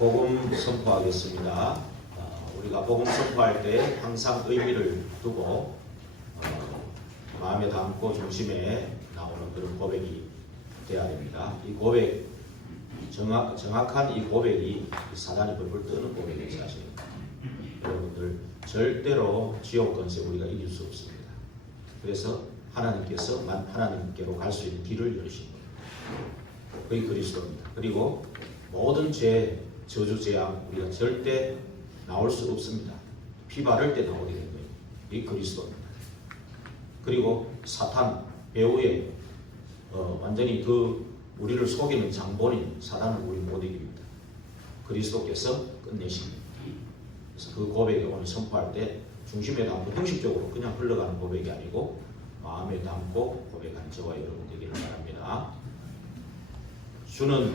복음 선포하겠습니다. 우리가 복음 선포할 때 항상 의미를 두고 마음에 담고 중심에 나오는 그런 고백이 돼야 됩니다. 이 고백, 정확한 이 고백이 사단이 벌벌 뜨는 고백이 사실입니다. 여러분들 절대로 지옥 권세 우리가 이길 수 없습니다. 그래서 하나님께서 하나님께로 갈 수 있는 길을 열으신 겁니다. 그게 그리스도입니다. 그리고 모든 죄, 저주, 재앙 우리가 절대 나올 수 없습니다. 피 바를 때 나오게 된 거예요. 이게 그리스도입니다. 그리고 사탄, 배후에 완전히 우리를 속이는 장본인 사단을 우리 못 이깁니다. 그리스도께서 끝내십니다. 그래서 그 고백을 오늘 선포할 때 중심에 담고 형식적으로 그냥 흘러가는 고백이 아니고 마음에 담고 고백하는 저와 여러분 되기를 바랍니다. 주는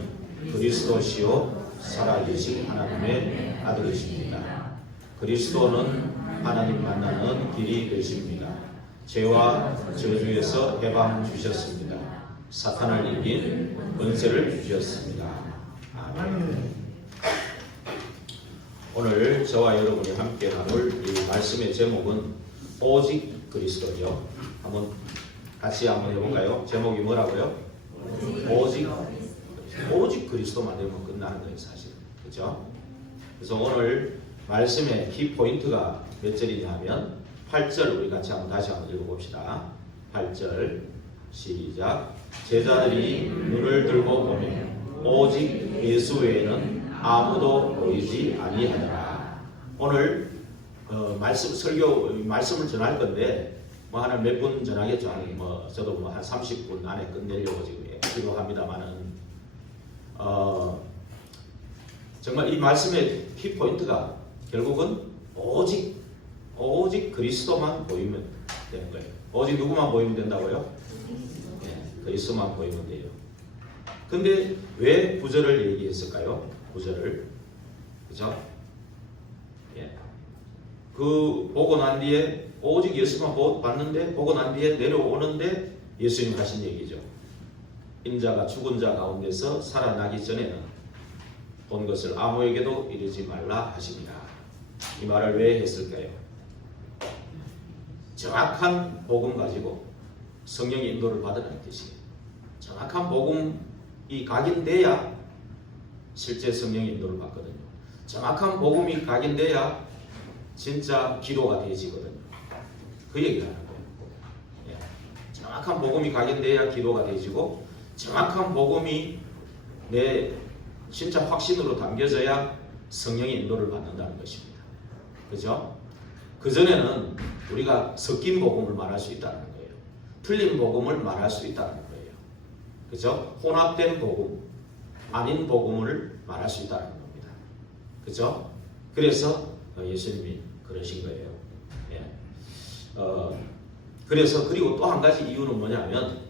그리스도시요 살아계신 하나님의 아들이십니다. 그리스도는 하나님 만나는 길이 되십니다. 죄와 저주에서 해방 주셨습니다. 사탄을 이긴 권세를 주셨습니다. 아멘. 오늘 저와 여러분이 함께 나눌 이 말씀의 제목은 오직 그리스도죠. 같이 한번 해볼까요? 제목이 뭐라고요? 오직 그리스도만 되면 끝나는 거예요, 사실. 그죠? 그래서 오늘 말씀의 키포인트가 몇 절이냐 하면 8절 우리 같이 다시 한번 읽어봅시다. 8절 시작. 제자들이 눈을 들고 보면 오직 예수 외에는 아무도 보이지 아니하더라. 오늘 말씀을 전할 건데 한 몇 분 전하겠죠. 저도 한 30분 안에 끝내려고 지금 기도합니다만은 정말 이 말씀의 키포인트가 결국은 오직 그리스도만 보이면 되는 거예요. 오직 누구만 보이면 된다고요? 네, 그리스도만 보이면 돼요. 근데 왜 구절을 얘기했을까요? 구절을. 그죠? 예. 보고 난 뒤에 오직 예수만 봤는데 보고 난 뒤에 내려오는데 예수님 하신 얘기죠. 인자가 죽은 자 가운데서 살아나기 전에는 본 것을 아무에게도 이르지 말라 하십니다. 이 말을 왜 했을까요? 정확한 복음 가지고 성령의 인도를 받으라는 뜻이에요. 정확한 복음이 각인돼야 실제 성령의 인도를 받거든요. 정확한 복음이 각인돼야 진짜 기도가 되어지거든요. 그 얘기를 하는 거예요. 예. 정확한 복음이 각인돼야 기도가 되어지고 정확한 복음이 내 진짜 확신으로 담겨져야 성령의 인도를 받는다는 것입니다. 그죠? 그전에는 우리가 섞인 복음을 말할 수 있다는 거예요. 틀린 복음을 말할 수 있다는 거예요. 그죠? 혼합된 복음, 아닌 복음을 말할 수 있다는 겁니다. 그죠? 그래서 예수님이 그러신 거예요. 예. 그리고 또 한 가지 이유는 뭐냐면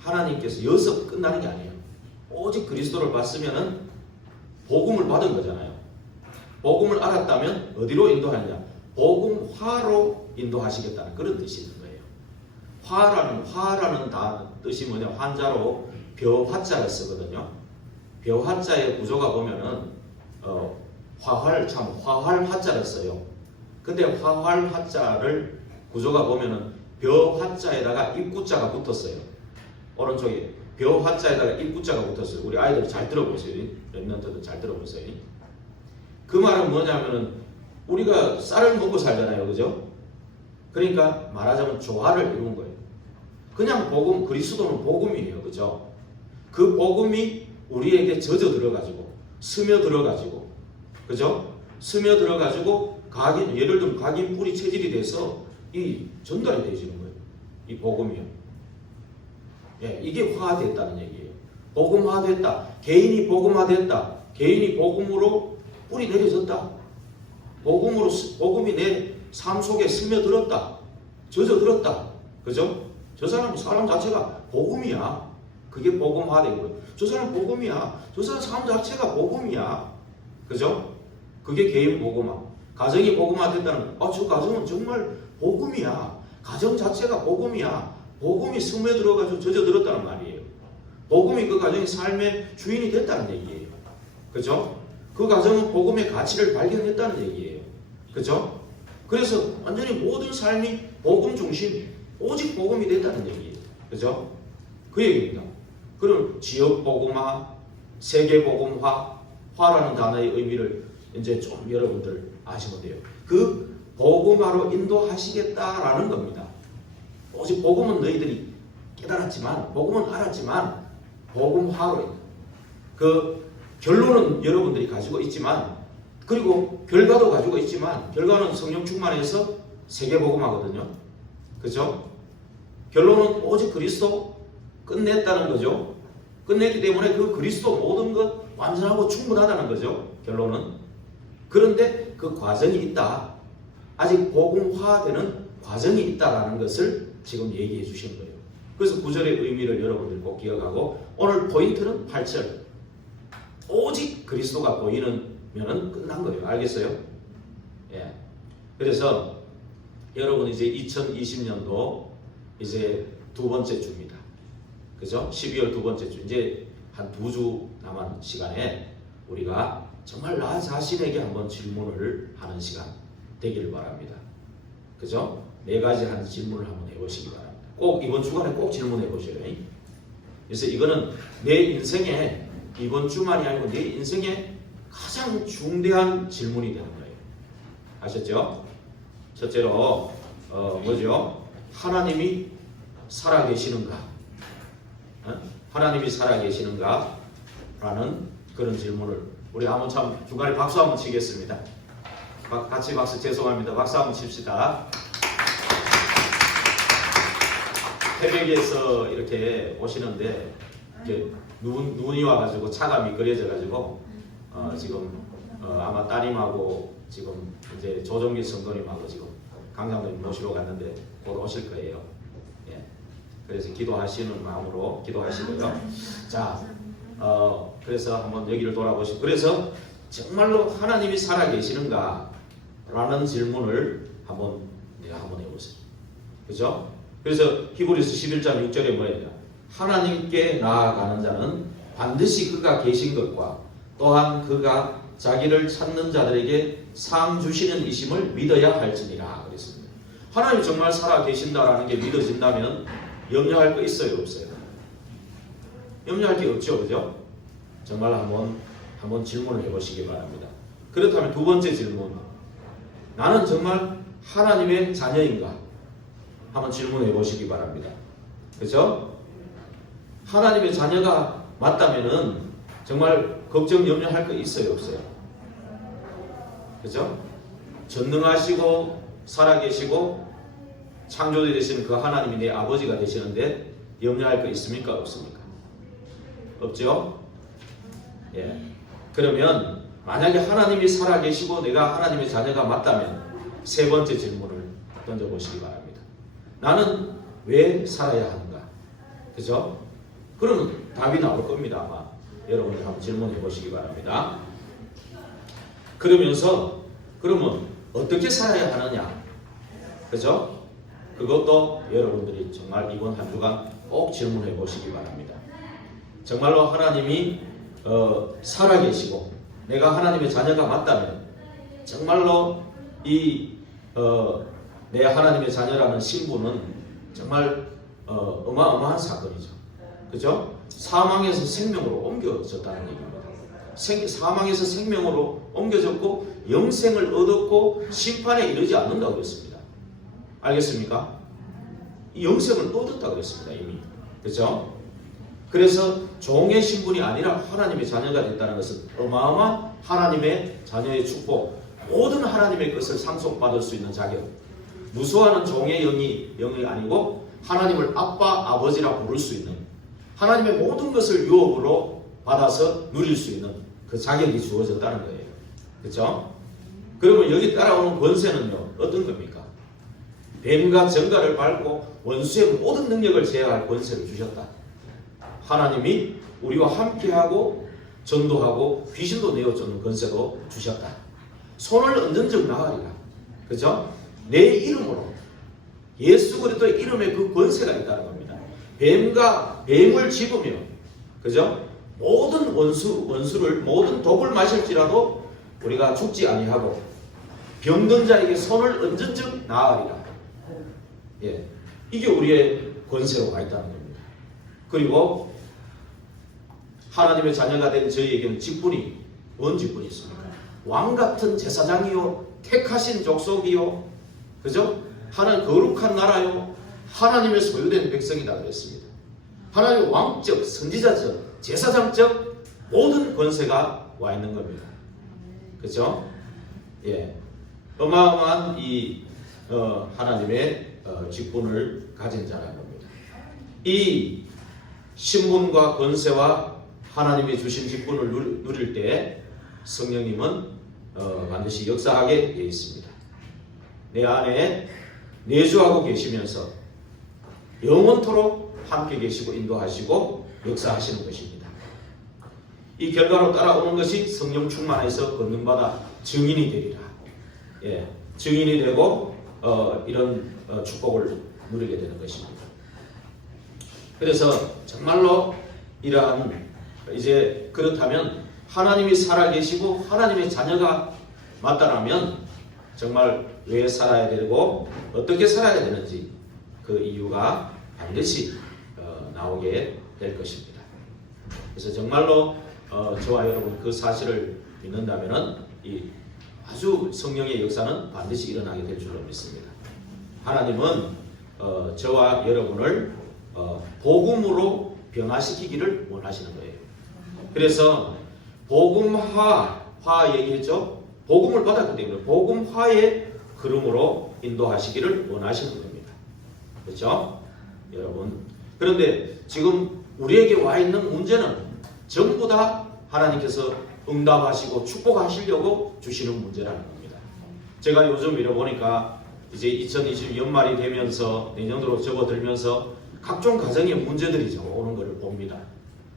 하나님께서 여기서 끝나는 게 아니에요. 오직 그리스도를 봤으면은 복음을 받은 거잖아요. 복음을 알았다면 어디로 인도하느냐? 복음화로 인도하시겠다는 그런 뜻이 있는 거예요. 화라는 뜻이 뭐냐? 한자로 벼화자를 쓰거든요. 벼화자의 구조가 보면은 화활 화자를 써요. 근데 화활 화자를 구조가 보면은 벼화자에다가 입구자가 붙었어요. 오른쪽에 벼화자에다가 입구자가 붙었어요. 우리 아이들 잘 들어보세요. 랩런트들 잘 들어보세요. 그 말은 뭐냐면은 우리가 쌀을 먹고 살잖아요. 그죠? 그러니까 말하자면 조화를 이룬 거예요. 그냥 복음, 그리스도는 복음이에요. 그죠? 그 복음이 우리에게 젖어 들어가지고 스며들어가지고 그죠? 스며들어가지고 예를 들면 각인 뿌리 체질이 돼서 이 전달이 되어지는 거예요. 이 복음이요. 예, 이게 화됐다는 얘기예요. 복음화됐다. 개인이 복음화됐다. 개인이 복음으로 뿌리 내려졌다. 복음이 내 삶 속에 스며들었다. 젖어들었다. 그죠? 저 사람 자체가 복음이야. 그게 복음화된 거예요. 저 사람 복음이야. 저 사람 자체가 복음이야. 그죠? 그게 개인 복음화. 가정이 복음화됐다는 저 가정은 정말 복음이야. 가정 자체가 복음이야. 복음이 스며들어가지고 젖어들었다는 말이에요. 복음이 그 가정의 삶의 주인이 됐다는 얘기예요. 그죠? 그 과정은 복음의 가치를 발견했다는 얘기예요. 그죠? 그래서 완전히 모든 삶이 복음 중심, 오직 복음이 됐다는 얘기예요. 그죠? 그 얘기입니다. 그럼 지역 복음화, 세계 복음화, 화라는 단어의 의미를 이제 좀 여러분들 아시면 돼요. 그 복음화로 인도하시겠다라는 겁니다. 오직 복음은 너희들이 깨달았지만, 복음은 알았지만, 복음화로 그 결론은 여러분들이 가지고 있지만, 그리고 결과도 가지고 있지만, 결과는 성령 충만해서 세계 복음화거든요. 그죠? 결론은 오직 그리스도 끝냈다는 거죠. 끝냈기 때문에 그 그리스도 모든 것 완전하고 충분하다는 거죠. 결론은. 그런데 그 과정이 있다. 아직 복음화되는 과정이 있다라는 것을 지금 얘기해 주신 거예요. 그래서 구절의 의미를 여러분들이 꼭 기억하고, 오늘 포인트는 8절. 오직 그리스도가 보이면은 끝난 거예요. 알겠어요? 예. 그래서 여러분 이제 2020년도 이제 두 번째 주입니다. 그죠? 12월 두 번째 주. 이제 한 2주 남은 시간에 우리가 정말 나 자신에게 한번 질문을 하는 시간 되기를 바랍니다. 그죠? 4가지 하는 질문을 한번 해보시기 바랍니다. 꼭 이번 주간에 꼭 질문해 보셔요. 그래서 이거는 내 인생에 이번 주만이 아니고 내 인생에 가장 중대한 질문이 되는 거예요. 아셨죠? 첫째로 뭐죠? 하나님이 살아계시는가? 하나님이 살아계시는가? 라는 그런 질문을 우리 한번 참 중간에 박수 한번 치겠습니다. 같이 박수. 죄송합니다. 박수 한번 칩시다. 새벽에서 이렇게 오시는데 이렇게 눈이 와가지고 차가 미끄러져가지고 지금 아마 따님하고 지금 이제 조정기 성도님하고 지금 강장로님 모시러 갔는데 곧 오실 거예요. 예. 그래서 기도하시는 마음으로 기도하시고요. 자, 그래서 한번 여기를 돌아보시고, 그래서 정말로 하나님이 살아계시는가? 라는 질문을 내가 한번 해보세요. 그죠? 그래서 히브리서 11장 6절에 뭐예요? 하나님께 나아가는 자는 반드시 그가 계신 것과 또한 그가 자기를 찾는 자들에게 상 주시는 이심을 믿어야 할지니라 그랬습니다. 하나님 정말 살아계신다라는 게 믿어진다면 염려할 거 있어요, 없어요? 염려할 게 없죠, 그죠? 정말 한번 질문을 해보시기 바랍니다. 그렇다면 두 번째 질문, 나는 정말 하나님의 자녀인가? 한번 질문해 보시기 바랍니다. 그죠? 하나님의 자녀가 맞다면은 정말 걱정, 염려할 거 있어요, 없어요? 그죠? 전능하시고 살아계시고 창조주 되시는 그 하나님이 내 아버지가 되시는데 염려할 거 있습니까, 없습니까? 없죠? 예. 그러면 만약에 하나님이 살아계시고 내가 하나님의 자녀가 맞다면 세 번째 질문을 던져보시기 바랍니다. 나는 왜 살아야 하는가? 그죠? 그러면 답이 나올 겁니다. 아마 여러분들 한번 질문해 보시기 바랍니다. 그러면 어떻게 살아야 하느냐? 그죠? 그것도 여러분들이 정말 이번 한 주간 꼭 질문해 보시기 바랍니다. 정말로 하나님이 살아계시고 내가 하나님의 자녀가 맞다면 정말로 내 하나님의 자녀라는 신분은 정말 어마어마한 사건이죠. 그죠? 사망에서 생명으로 옮겨졌다는 얘기입니다. 사망에서 생명으로 옮겨졌고 영생을 얻었고 심판에 이르지 않는다고 그랬습니다. 알겠습니까? 이 영생을 얻었다고 그랬습니다. 이미. 그죠? 그래서 종의 신분이 아니라 하나님의 자녀가 됐다는 것은 어마어마한 하나님의 자녀의 축복, 모든 하나님의 것을 상속받을 수 있는 자격, 무수하는 종의 영이 아니고 하나님을 아빠, 아버지라 부를 수 있는, 하나님의 모든 것을 유업으로 받아서 누릴 수 있는 그 자격이 주어졌다는 거예요. 그렇죠? 그러면 여기 따라오는 권세는요, 어떤 겁니까? 뱀과 정갈을 밟고 원수의 모든 능력을 제어할 권세를 주셨다. 하나님이 우리와 함께하고 전도하고 귀신도 내어주는 권세도 주셨다. 손을 언든즉 나가리라. 그죠? 내 이름으로 예수 그리스도의 이름에 그 권세가 있다는 겁니다. 뱀을 집으며, 그죠? 모든 원수를 모든 독을 마실지라도 우리가 죽지 아니하고 병든 자에게 손을 얹은 즉 나으리라. 예, 이게 우리의 권세로 가 있다는 겁니다. 그리고 하나님의 자녀가 된 저희에게는 직분이 뭔 직분이 있습니까? 왕 같은 제사장이요, 택하신 족속이요, 그죠? 하나님 거룩한 나라요, 하나님의 소유된 백성이다 그랬습니다. 하나님의 왕적, 선지자적, 제사장적 모든 권세가 와 있는 겁니다. 그죠? 예, 어마어마한 이 하나님의 직분을 가진 자라는 겁니다. 이 신분과 권세와 하나님이 주신 직분을 누릴 때 성령님은 반드시 역사하게 되어 있습니다. 내 안에 내주하고 계시면서 영원토록 함께 계시고 인도하시고 역사하시는 것입니다. 이 결과로 따라오는 것이 성령 충만해서 권능받아 증인이 되리라. 예, 증인이 되고 이런 축복을 누리게 되는 것입니다. 그래서 정말로 이러한 이제 그렇다면 하나님이 살아계시고 하나님의 자녀가 맞다라면 정말 왜 살아야 되고 어떻게 살아야 되는지 그 이유가 반드시 나오게 될 것입니다. 그래서 정말로 저와 여러분 그 사실을 믿는다면은 이 아주 성령의 역사는 반드시 일어나게 될 줄로 믿습니다. 하나님은 저와 여러분을 복음으로 변화시키기를 원하시는 거예요. 그래서 복음화 얘기했죠. 복음을 받았기 때문에 복음화의 흐름으로 인도하시기를 원하시는 겁니다. 그렇죠? 여러분. 그런데 지금 우리에게 와 있는 문제는 전부 다 하나님께서 응답하시고 축복하시려고 주시는 문제라는 겁니다. 제가 요즘 이러보니까 이제 2020 연말이 되면서 내년으로 접어들면서 각종 가정의 문제들이 오는 것을 봅니다.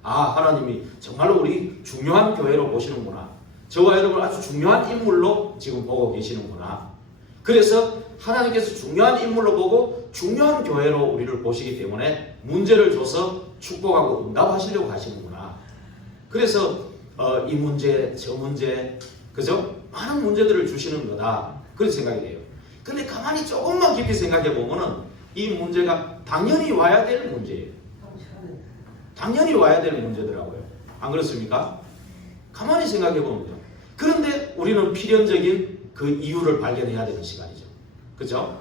아, 하나님이 정말로 우리 중요한 교회로 보시는구나. 저와 여러분 아주 중요한 인물로 지금 보고 계시는구나. 그래서 하나님께서 중요한 인물로 보고 중요한 교회로 우리를 보시기 때문에 문제를 줘서 축복하고 응답하시려고 하시는구나. 그래서 이 문제, 저 문제, 그죠? 많은 문제들을 주시는 거다. 그런 생각이 돼요. 근데 가만히 조금만 깊이 생각해 보면은 이 문제가 당연히 와야 될 문제예요. 당연히 와야 될 문제더라고요. 안 그렇습니까? 가만히 생각해 보면요. 그런데 우리는 필연적인 그 이유를 발견해야 되는 시간이죠. 그죠?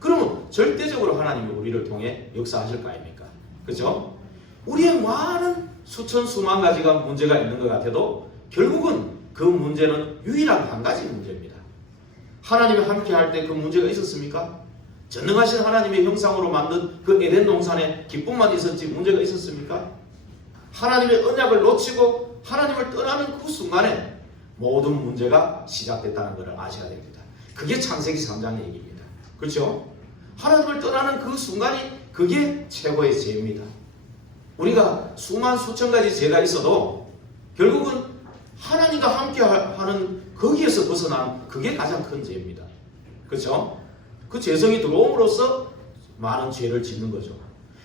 그러면 절대적으로 하나님이 우리를 통해 역사하실 거 아닙니까? 그죠? 우리의 많은 수천 수만 가지가 문제가 있는 것 같아도 결국은 그 문제는 유일한 한 가지 문제입니다. 하나님이 함께 할 때 그 문제가 있었습니까? 전능하신 하나님의 형상으로 만든 그 에덴 동산에 기쁨만 있었지 문제가 있었습니까? 하나님의 언약을 놓치고 하나님을 떠나는 그 순간에 모든 문제가 시작됐다는 것을 아셔야 됩니다. 그게 창세기 3장의 얘기입니다. 그렇죠? 하나님을 떠나는 그 순간이 그게 최고의 죄입니다. 우리가 수만 수천 가지 죄가 있어도 결국은 하나님과 함께 하는 거기에서 벗어난 그게 가장 큰 죄입니다. 그렇죠? 그 죄성이 들어옴으로써 많은 죄를 짓는 거죠.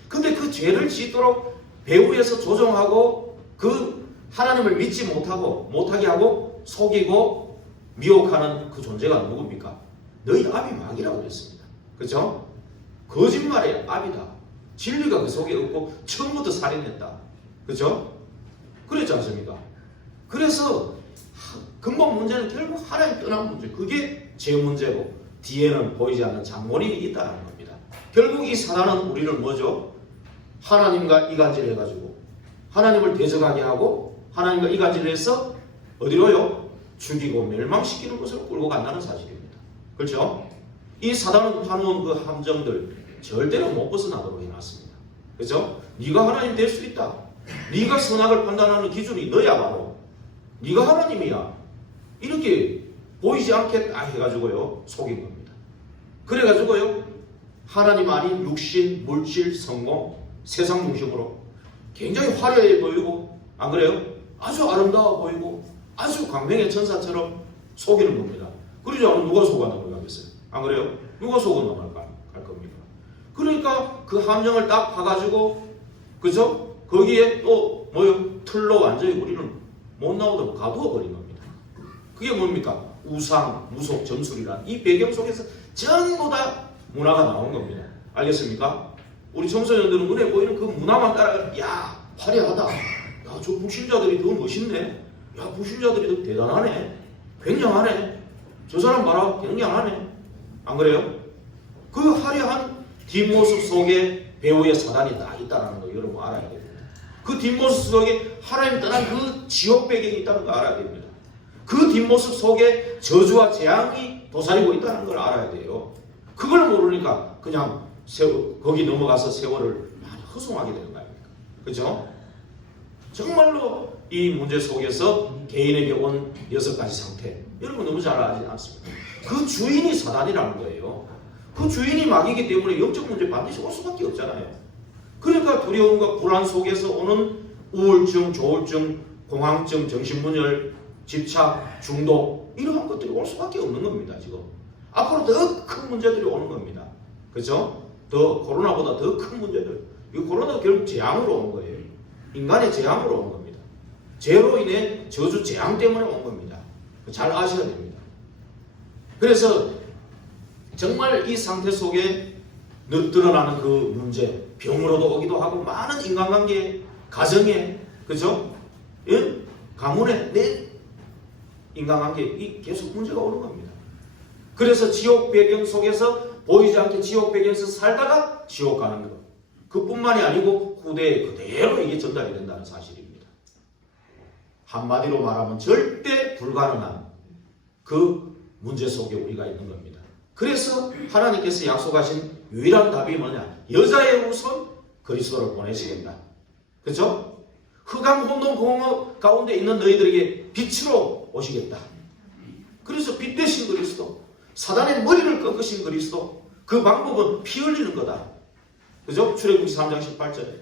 근데 그 죄를 짓도록 배후에서 조종하고 그 하나님을 믿지 못하게 하고 속이고 미혹하는 그 존재가 누굽니까? 너희 아비 마귀라고 그랬습니다. 그렇죠? 거짓말의 아비다. 진리가 그 속에 없고 처음부터 살인했다. 그렇죠? 그랬지 않습니까? 그래서 근본 문제는 결국 하나님 떠난 문제. 그게 제 문제고 뒤에는 보이지 않는 장모님이 있다는 겁니다. 결국 이 사단은 우리를 뭐죠? 하나님과 이간질을 해가지고 하나님을 대적하게 하고 하나님과 이간질을 해서 어디로요? 죽이고 멸망시키는 것으로 끌고 간다는 사실입니다. 그렇죠? 이 사단은 파놓은 그 함정들 절대로 못 벗어나도록 해놨습니다. 그렇죠? 네가 하나님 될 수 있다. 네가 선악을 판단하는 기준이 너야 바로. 네가 하나님이야. 이렇게 보이지 않겠다 해가지고요 속인 겁니다. 그래가지고요 하나님 아닌 육신, 물질, 성공, 세상 중심으로 굉장히 화려해 보이고 안 그래요? 아주 아름다워 보이고 아주 광명의 천사처럼 속이는 겁니다. 그러지 않으면 누가 속아 넘어가겠어요? 안 그래요? 누가 속아 넘어갈 겁니까? 그러니까 그 함정을 딱 파가지고 그죠? 거기에 또 뭐요? 틀로 완전히 우리는 못 나오도록 가두어 버린 겁니다. 그게 뭡니까? 우상, 무속, 점술이란 이 배경 속에서 전부 다 문화가 나온 겁니다. 알겠습니까? 우리 청소년들은 눈에 보이는 그 문화만 따라가, 야, 화려하다. 야, 저 불신자들이 더 멋있네. 야, 불신자들이 더 대단하네. 굉장하네. 저 사람 봐라, 굉장하네. 안 그래요? 그 화려한 뒷모습 속에 배우의 사단이 다 있다는 거 여러분 알아야 됩니다. 그 뒷모습 속에 하나님 떠난 그 지옥 배경이 있다는 거 알아야 됩니다. 그 뒷모습 속에 저주와 재앙이 도사리고 있다는 걸 알아야 돼요. 그걸 모르니까 그냥 거기 넘어가서 세월을 많이 허송하게 되는 거 아닙니까? 그렇죠? 정말로 이 문제 속에서 개인에게 온 6가지 상태, 여러분 너무 잘 알지 않습니까? 그 주인이 사단이라는 거예요. 그 주인이 마귀이기 때문에 영적 문제 반드시 올 수밖에 없잖아요. 그러니까 두려움과 불안 속에서 오는 우울증, 조울증, 공황증, 정신분열, 집착, 중독 이러한 것들이 올 수밖에 없는 겁니다. 지금 앞으로 더 큰 문제들이 오는 겁니다. 그렇죠? 더 코로나보다 더 큰 문제들. 이 코로나도 결국 재앙으로 온 거예요. 인간의 재앙으로 온 겁니다. 죄로 인해 저주 재앙 때문에 온 겁니다. 잘 아셔야 됩니다. 그래서 정말 이 상태 속에 드러나는 그 문제, 병으로도 오기도 하고 많은 인간관계, 가정에, 그죠? 예? 가문에 내 인간관계에 계속 문제가 오는 겁니다. 그래서 지옥 배경 속에서 보이지 않게 지옥 배경에서 살다가 지옥 가는 것. 그뿐만이 아니고 후대에 그대로 이게 전달이 된다는 사실입니다. 한마디로 말하면 절대 불가능한 그 문제 속에 우리가 있는 겁니다. 그래서 하나님께서 약속하신 유일한 답이 뭐냐? 여자의 후손 그리스도를 보내시겠다. 그렇죠? 흑암 혼돈 공허 가운데 있는 너희들에게 빛으로 오시겠다. 그래서 빛 대신 그리스도, 사단의 머리를 꺾으신 그리스도, 그 방법은 피 흘리는 거다. 그죠? 출애굽기 3장 18절에.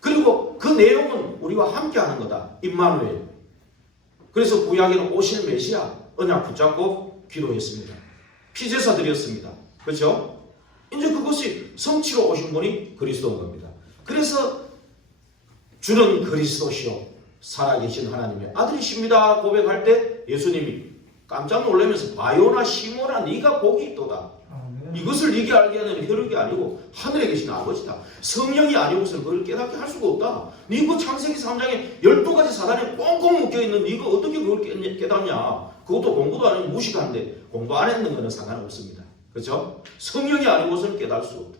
그리고 그 내용은 우리와 함께 하는 거다. 임마누엘. 그래서 구약에는 오실 메시아 언약 붙잡고 기도했습니다. 피제사 드렸습니다. 그렇죠? 이제 그것이 성취로 오신 분이 그리스도인 겁니다. 그래서 주는 그리스도시요 살아계신 하나님의 아들이십니다 고백할 때 예수님이 깜짝 놀라면서 바요나 시모나 네가 복이 있도다. 이것을 네게 알게 하는 혈육이 아니고 하늘에 계신 아버지다. 성령이 아니고서는 그걸 깨닫게 할 수가 없다. 네가 창세기 3장에 12가지 사단에 꽁꽁 묶여있는 네가 어떻게 그걸 깨닫냐. 그것도 공부도 아니고 무식한데 공부 안 했는 거는 상관없습니다. 그렇죠? 성령이 아니고서는 깨달을 수 없다.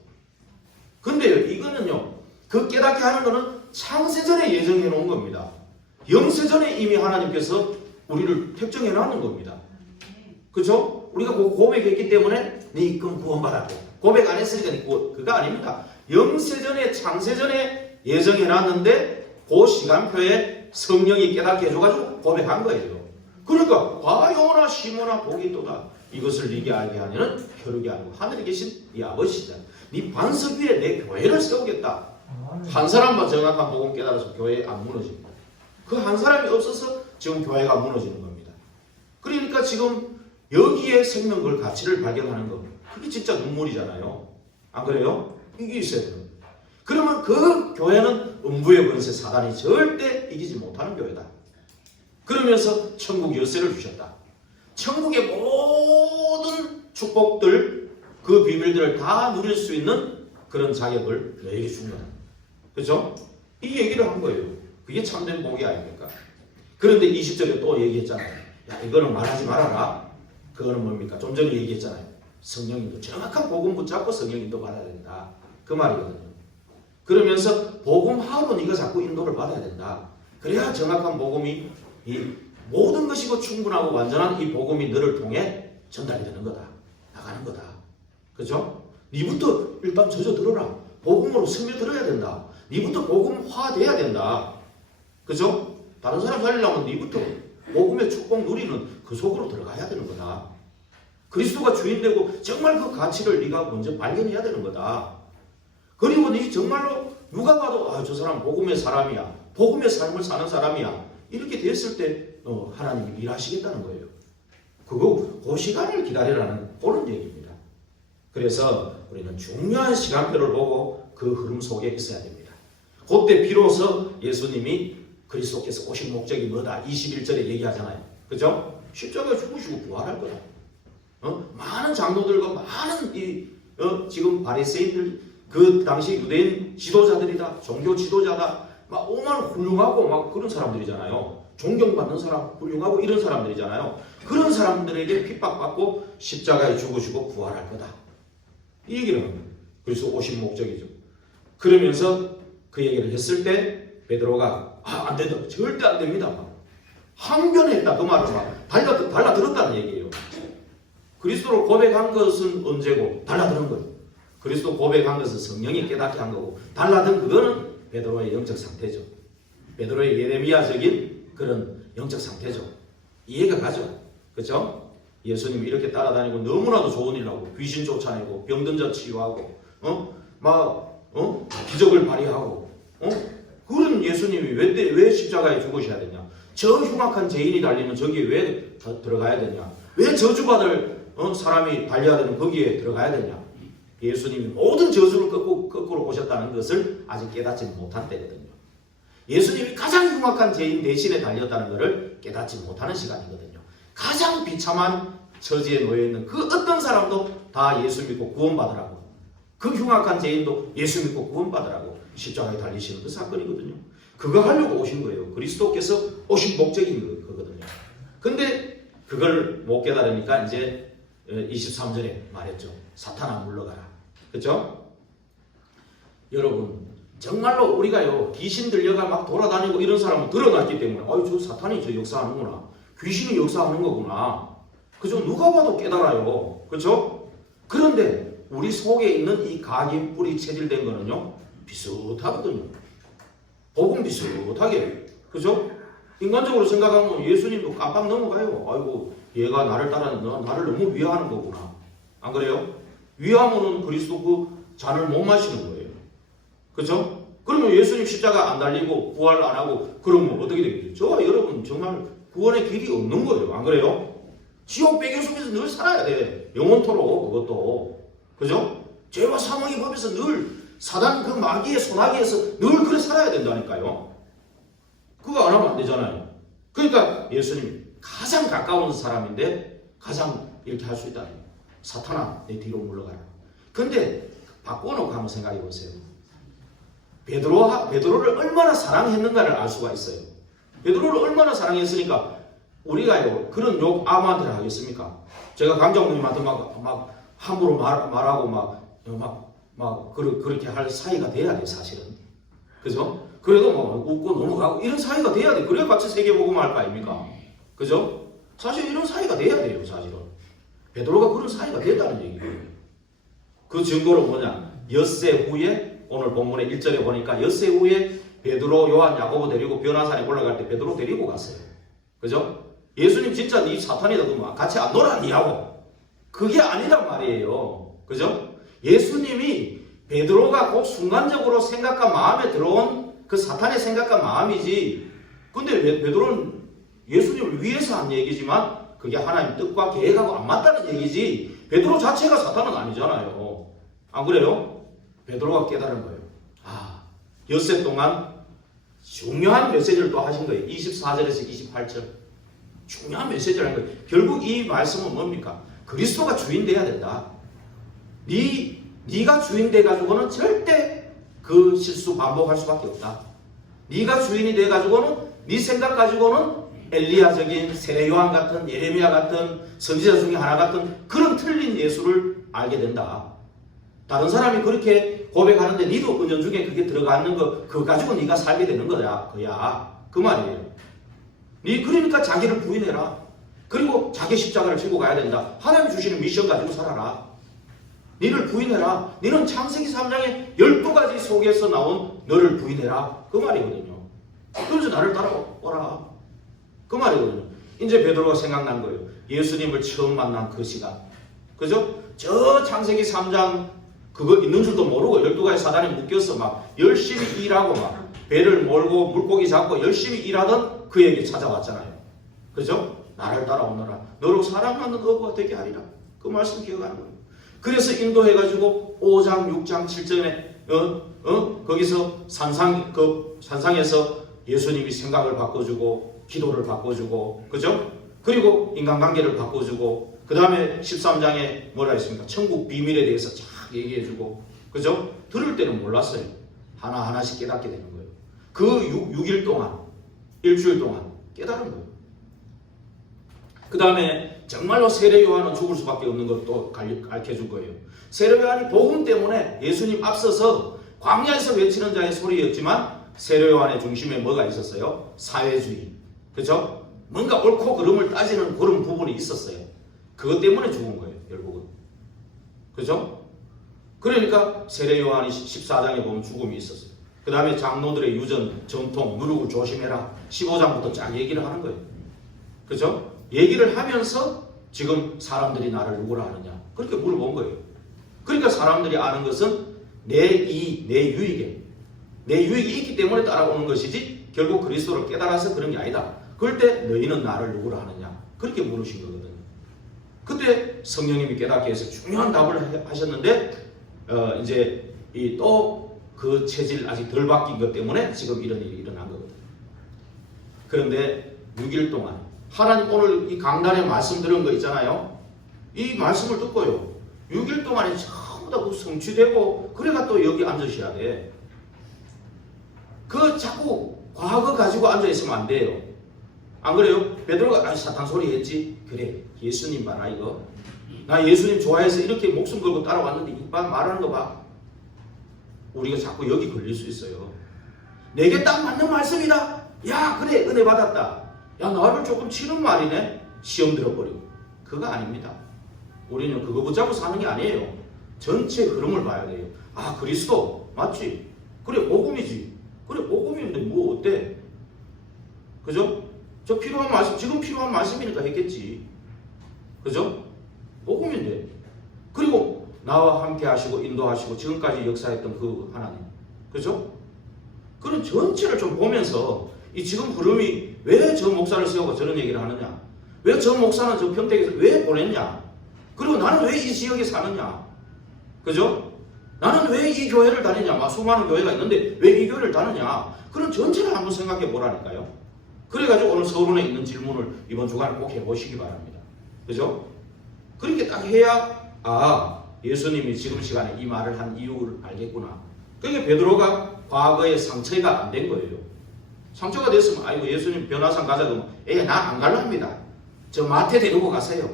근데 이거는요. 그 깨닫게 하는 거는 창세전에 예정해 놓은 겁니다. 영세전에 이미 하나님께서 우리를 택정해 놨는 겁니다. 그렇죠? 우리가 고백했기 때문에 네 입금 구원받았고 고백 안 했으니까 그거 아닙니다. 영세전에 창세전에 예정해 놨는데 그 시간표에 성령이 깨닫게 해줘가지고 고백한 거예요. 그러니까 바요나 시모나 복이 있도다. 이것을 네게 알게 하는 혈육이 아니고 하늘에 계신 네 아버지시다. 네 반석 위에 내 교회를 세우겠다. 한 사람만 정확한 복음 깨달아서 교회 안 무너집니다. 그 한 사람이 없어서 지금 교회가 무너지는 겁니다. 그러니까 지금 여기에 생명걸 가치를 발견하는 것, 그게 진짜 눈물이잖아요. 안 그래요? 이게 있어야 돼요. 그러면 그 교회는 음부의 권세 사단이 절대 이기지 못하는 교회다. 그러면서 천국 열쇠를 주셨다. 천국의 모든 축복들, 그 비밀들을 다 누릴 수 있는 그런 자격을 너에게 준 거다. 그렇죠? 이 얘기를 한 거예요. 그게 참된 복이 아닙니까? 그런데 20절에 또 얘기했잖아요. 야, 이거는 말하지 말아라. 그거는 뭡니까? 좀 전에 얘기했잖아요. 성령님도 정확한 복음 붙잡고 성령님도 받아야 된다. 그 말이거든요. 그러면서 복음하고 네가 자꾸 인도를 받아야 된다. 그래야 정확한 복음이 이 모든 것이고 충분하고 완전한 이 복음이 너를 통해 전달이 되는 거다. 나가는 거다. 그죠? 네부터 일단 젖어 들어라. 복음으로 스며들어야 된다. 네부터 복음화돼야 된다. 그죠? 다른 사람 살리려면 네부터 복음의 축복 누리는 그 속으로 들어가야 되는 거다. 그리스도가 주인되고 정말 그 가치를 네가 먼저 발견해야 되는 거다. 그리고 네 정말로 누가 봐도 아, 저 사람 복음의 사람이야. 복음의 삶을 사는 사람이야. 이렇게 됐을 때 하나님이 일하시겠다는 거예요. 그 시간을 기다리라는 그런 얘기입니다. 그래서 우리는 중요한 시간표를 보고 그 흐름 속에 있어야 됩니다. 그때 비로소 예수님이 그리스도께서 오신 목적이 뭐다? 21절에 얘기하잖아요. 그죠? 십자가에 죽으시고 부활할 거다. 많은 장로들과 많은 지금 바리새인들, 그 당시 유대인 지도자들이다, 종교 지도자다, 막 오만 훌륭하고 막 그런 사람들이잖아요. 존경받는 사람, 훌륭하고 이런 사람들이잖아요. 그런 사람들에게 핍박받고 십자가에 죽으시고 부활할 거다. 이 얘기를 합니다. 그래서 오신 목적이죠. 그러면서 그 얘기를 했을 때 베드로가 안 된다, 절대 안 됩니다. 막 항변했다, 그 말을 막 달라들었다는 얘기예요. 그리스도를 고백한 것은 언제고 달라드는 거예요. 그리스도 고백한 것은 성령이 깨닫게 한 거고 달라든 그거는 베드로의 영적 상태죠. 베드로의 예레미야적인 그런 영적 상태죠. 이해가 가죠. 그렇죠? 예수님이 이렇게 따라다니고 너무나도 좋은 일 하고 귀신 쫓아내고 병든 자 치유하고 기적을 발휘하고 그런 예수님이 왜 십자가에 죽으셔야 되냐? 저 흉악한 죄인이 달리는 저기에 왜 들어가야 되냐? 왜 저주받을 사람이 달려야 되는 거기에 들어가야 되냐? 예수님이 모든 저주를 거꾸로 오셨다는 것을 아직 깨닫지 못한 때거든요. 예수님이 가장 흉악한 죄인 대신에 달렸다는 것을 깨닫지 못하는 시간이거든요. 가장 비참한 처지에 놓여있는 그 어떤 사람도 다 예수 믿고 구원받으라고, 그 흉악한 죄인도 예수 믿고 구원받으라고 십자가에 달리시는 그 사건이거든요. 그거 하려고 오신 거예요. 그리스도께서 오신 목적인 거거든요. 근데 그걸 못 깨달으니까 이제 23절에 말했죠. 사탄아 물러가라. 그렇죠? 여러분 정말로 우리가요 귀신 들려가 막 돌아다니고 이런 사람은 드러났기 때문에 저 사탄이 저 역사하는구나, 귀신이 역사하는 거구나, 그죠? 누가 봐도 깨달아요. 그렇죠? 그런데 우리 속에 있는 이 각인 뿌리 체질된 거는요 비슷하거든요. 복음 비슷하게. 그죠? 인간적으로 생각하면 예수님도 깜빡 넘어가요. 아이고 얘가 나를 너무 위하는 거구나. 안 그래요? 위하면은 그리스도 그 잔을 못 마시는 거예요. 그죠? 그러면 예수님 십자가 안 달리고 부활 안 하고 그러면 어떻게 되겠죠? 저와 여러분 정말 구원의 길이 없는 거예요. 안 그래요? 지옥 배경 속에서 늘 살아야 돼. 영원토록. 그것도. 그죠? 죄와 사망의 법에서 늘 사단 그 마귀의 소나기에서 늘 그래 살아야 된다니까요. 그거 안 하면 안 되잖아요. 그러니까 예수님이 가장 가까운 사람인데 가장 이렇게 할 수 있다는 거예요. 사탄아 내 뒤로 물러가라. 근데 바꿔놓고 한번 생각해 보세요. 베드로를 얼마나 사랑했는가를 알 수가 있어요. 베드로를 얼마나 사랑했으니까 우리가요 그런 욕 아무한테나 하겠습니까? 제가 강장모님한테 막 함부로 말하고 그렇게 할 사이가 돼야 돼요, 사실은. 그죠? 그래도 웃고 넘어가고 이런 사이가 돼야 돼. 그래야 같이 세계복음을 할 거 아닙니까? 그죠? 사실 이런 사이가 돼야 돼요, 사실은. 베드로가 그런 사이가 됐다는 얘기예요. 그 증거로 뭐냐? 엿새 후에 오늘 본문의 1절에 보니까 엿새 후에 베드로, 요한, 야고보 데리고 변화산에 올라갈 때 베드로 데리고 갔어요. 그죠? 예수님 진짜 네 사탄이다 그러면 같이 안 놀아 니하고. 그게 아니란 말이에요. 그죠? 예수님이 베드로가 꼭 순간적으로 생각과 마음에 들어온 그 사탄의 생각과 마음이지. 근데 베드로는 예수님을 위해서 한 얘기지만 그게 하나님 뜻과 계획하고 안 맞다는 얘기지. 베드로 자체가 사탄은 아니잖아요. 안 그래요? 베드로가 깨달은 거예요. 엿새 동안 중요한 메시지를 또 하신 거예요. 24절에서 28절. 중요한 메시지를 한 거예요. 결국 이 말씀은 뭡니까? 그리스도가 주인 돼야 된다. 네가 주인 돼가지고는 절대 그 실수 반복할 수밖에 없다. 네가 주인이 돼가지고는 네 생각 가지고는 엘리야적인 세례요한 같은 예레미야 같은 선지자 중에 하나 같은 그런 틀린 예수를 알게 된다. 다른 사람이 그렇게 고백하는데 니도 은연중에 그게 들어가는 거 그거 가지고 네가 살게 되는 거야. 그 말이에요. 그러니까 자기를 부인해라. 그리고 자기 십자가를 지고 가야 된다. 하나님 주시는 미션 가지고 살아라. 너를 부인해라. 너는 창세기 3장의 12가지 속에서 나온 너를 부인해라. 그 말이거든요. 그래서 나를 따라오라. 그 말이거든요. 이제 베드로가 생각난 거예요. 예수님을 처음 만난 그 시간. 그죠? 저 창세기 3장 그거 있는 줄도 모르고 12가지 사단에 묶여서 막 열심히 일하고 막 배를 몰고 물고기 잡고 열심히 일하던 그에게 찾아왔잖아요. 그죠? 나를 따라오너라. 너로 사랑하는 어부가 되게 하리라. 그 말씀 기억하는 거예요. 그래서 인도해가지고 5장, 6장, 7장에 거기서 산상에서 예수님이 생각을 바꿔주고 기도를 바꿔주고 그죠? 그리고 인간관계를 바꿔주고 그 다음에 13장에 뭐라 했습니까? 천국 비밀에 대해서 쫙 얘기해주고 그죠? 들을 때는 몰랐어요. 하나하나씩 깨닫게 되는 거예요. 그 6일 동안 일주일 동안 깨달은 거예요. 그 다음에 정말로 세례 요한은 죽을 수밖에 없는 것도 가르쳐줄 거예요. 세례 요한이 복음 때문에 예수님 앞서서 광야에서 외치는 자의 소리였지만 세례 요한의 중심에 뭐가 있었어요? 사회주의. 그죠? 뭔가 옳고 그름을 따지는 그런 부분이 있었어요. 그것 때문에 죽은 거예요. 결국은. 그죠? 그러니까 세례 요한이 14장에 보면 죽음이 있었어요. 그 다음에 장로들의 유전, 전통, 누룩을 조심해라. 15장부터 쫙 얘기를 하는 거예요. 그죠? 얘기를 하면서 지금 사람들이 나를 누구라 하느냐. 그렇게 물어본 거예요. 그러니까 사람들이 아는 것은 내 유익이 있기 때문에 따라오는 것이지 결국 그리스도를 깨달아서 그런 게 아니다. 그럴 때 너희는 나를 누구라 하느냐. 그렇게 물으신 거거든요. 그때 성령님이 깨닫게 해서 중요한 답을 하셨는데 이제 또 그 체질 아직 덜 바뀐 것 때문에 지금 이런 일이 일어난 거거든요. 그런데 6일 동안 하나님 오늘 이 강단에 말씀 들은 거 있잖아요. 이 말씀을 듣고요. 6일 동안에 전부 다 성취되고 그래가 또 여기 앉으셔야 돼. 그 자꾸 과거 가지고 앉아있으면 안 돼요. 안 그래요? 베드로가 사탄 소리 했지. 그래 예수님 봐라 이거. 나 예수님 좋아해서 이렇게 목숨 걸고 따라왔는데 이 말하는 거 봐. 우리가 자꾸 여기 걸릴 수 있어요. 내게 딱 맞는 말씀이다. 야 그래 은혜 받았다. 야 나를 조금 치는 말이네. 시험 들어버리고. 그거 아닙니다. 우리는 그거 붙잡고 사는 게 아니에요. 전체 흐름을 봐야 돼요. 아 그리스도 맞지? 그래 복음이지. 그래 복음인데 뭐 어때? 그죠? 저 필요한 말씀 지금 필요한 말씀이니까 했겠지. 그죠? 복음인데. 그리고 나와 함께 하시고 인도하시고 지금까지 역사했던 그 하나님. 그죠? 그런 전체를 좀 보면서 이 지금 흐름이 왜 저 목사를 세우고 저런 얘기를 하느냐? 왜 저 목사는 저 평택에서 왜 보냈냐? 그리고 나는 왜 이 지역에 사느냐? 그죠? 나는 왜 이 교회를 다니냐? 수많은 교회가 있는데 왜 이 교회를 다니냐? 그런 전체를 한번 생각해 보라니까요. 그래가지고 오늘 서론에 있는 질문을 이번 주간에 꼭 해보시기 바랍니다. 그죠? 그렇게 딱 해야 예수님이 지금 시간에 이 말을 한 이유를 알겠구나. 그게 베드로가 과거에 상처가 안 된 거예요. 상처가 됐으면 아이고 예수님 변화산 가자 그러면 난 안 갈랍니다. 저 마태 데리고 가세요.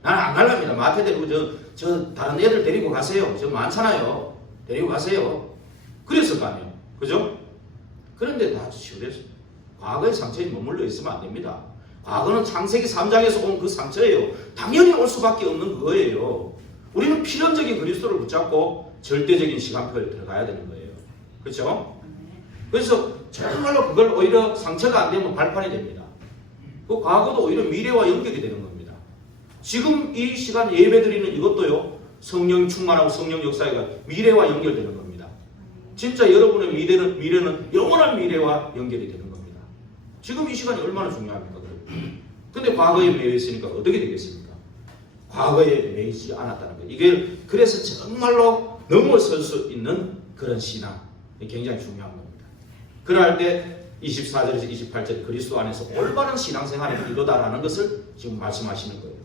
나는 안 갈랍니다. 마태 데리고 저 다른 애들 데리고 가세요. 저 많잖아요. 데리고 가세요. 그랬을 거 아니에요. 그죠? 그런데 다 치유됐어요. 과거의 상처에 머물러 있으면 안 됩니다. 과거는 창세기 3장에서 온 그 상처예요. 당연히 올 수밖에 없는 그거예요. 우리는 필연적인 그리스도를 붙잡고 절대적인 시간표에 들어가야 되는 거예요. 그렇죠? 그래서 정말로 그걸 오히려 상처가 안 되면 발판이 됩니다. 그 과거도 오히려 미래와 연결이 되는 겁니다. 지금 이 시간 예배드리는 이것도요. 성령 충만하고 성령 역사가 미래와 연결되는 겁니다. 진짜 여러분의 미래는 영원한 미래와 연결이 되는 겁니다. 지금 이 시간이 얼마나 중요합니까? 근데 과거에 매여 있으니까 어떻게 되겠습니까? 과거에 매이지 않았다는 거예요. 이게 그래서 정말로 넘어설 수 있는 그런 신앙. 굉장히 중요한 겁니다. 그럴 때 24절에서 28절에 그리스도 안에서 올바른 신앙생활이 이거다라는 것을 지금 말씀하시는 거예요.